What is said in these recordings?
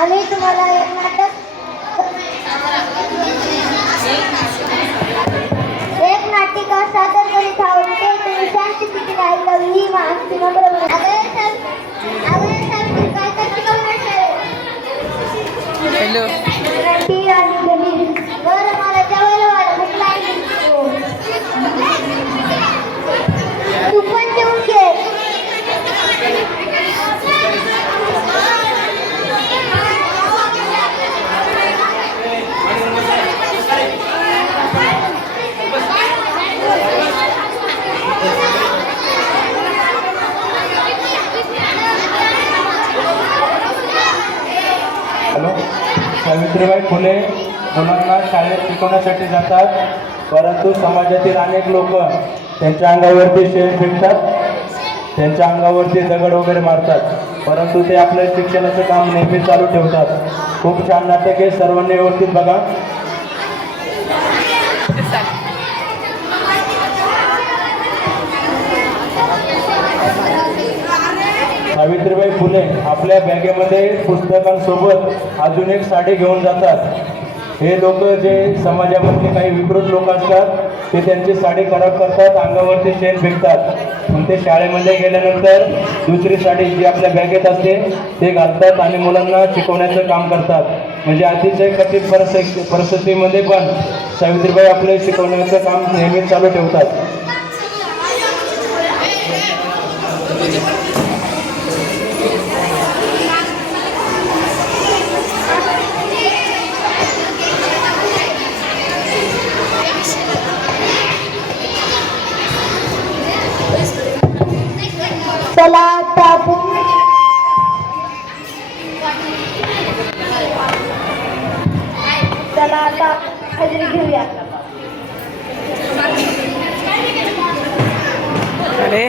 आम्ही तुम्हाला एक नाटक एक नाटिका सादर करीत आहोत ते तुम्ही शांतपणे ऐकावी ही माहिती बरोबर. अगं सर अगं सर तू काय करते का हॅलो. ती आणि गली बरं मला जेवायला भूक लागली. तू पण सावित्रीबाई फुले मुलांना शाळेत शिकवण्यासाठी जातात परंतु समाजातील अनेक लोक त्यांच्या अंगावरती शेण फेकतात त्यांच्या अंगावरती दगड वगैरे मारतात परंतु ते आपलं शिक्षणाचं काम नेहमी चालू ठेवतात. खूप छान नाटक आहे सर्वांनी व्यवस्थित बघा. सावित्रीबाई फुले आपल्या बॅगेमध्ये पुस्तकांसोबत अजून एक साडी घेऊन जातात. हे लोक जे समाजामधले काही विकृत लोक असतात ते त्यांची साडी खराब करतात अंगावरती शेण फेकतात. आणि ते शाळेमध्ये गेल्यानंतर दुसरी साडी जी आपल्या बॅगेत असते ते घालतात आणि मुलांना शिकवण्याचं काम करतात. म्हणजे अतिशय कठीण परिस्थिती परिस्थितीमध्ये पण सावित्रीबाई आपले शिकवण्याचं काम नेहमी चालू ठेवतात चला आता आपण चला आता हजेरी घेऊया. अरे.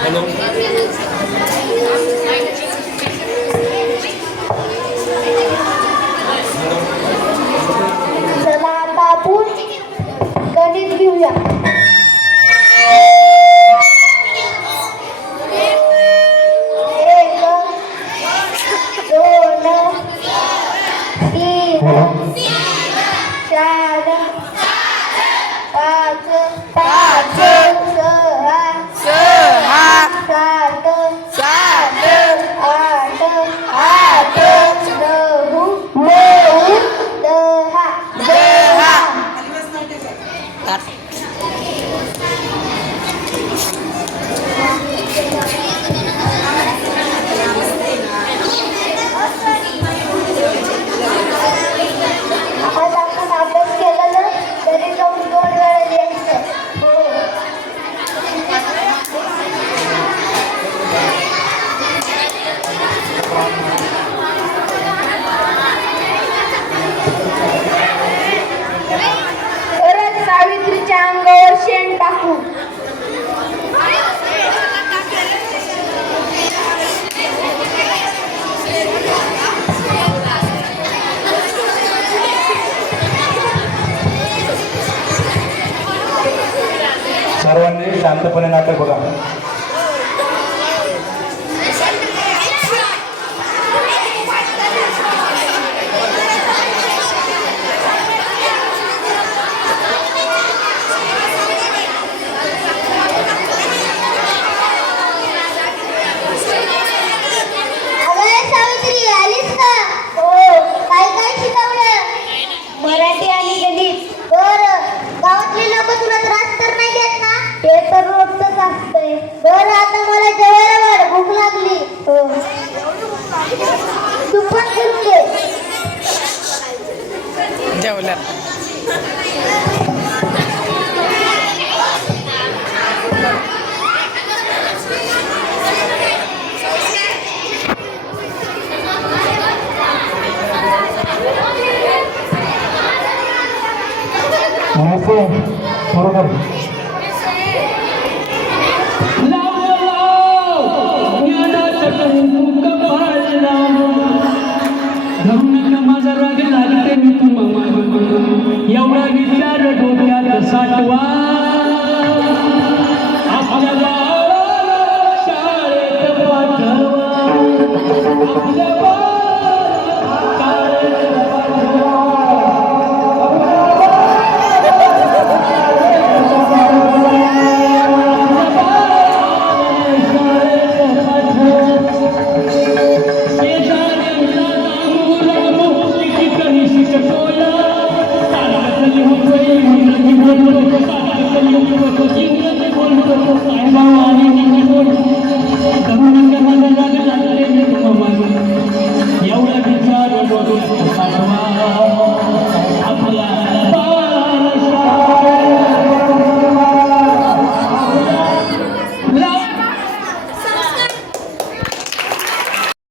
hello चला शांतपणे नाटक बघा. असं बरोबर. माझा राग लागते मी तुम्हाला एवढा विचार डोक्यात साठवा. आपल्याला शाळेत एवढा विचार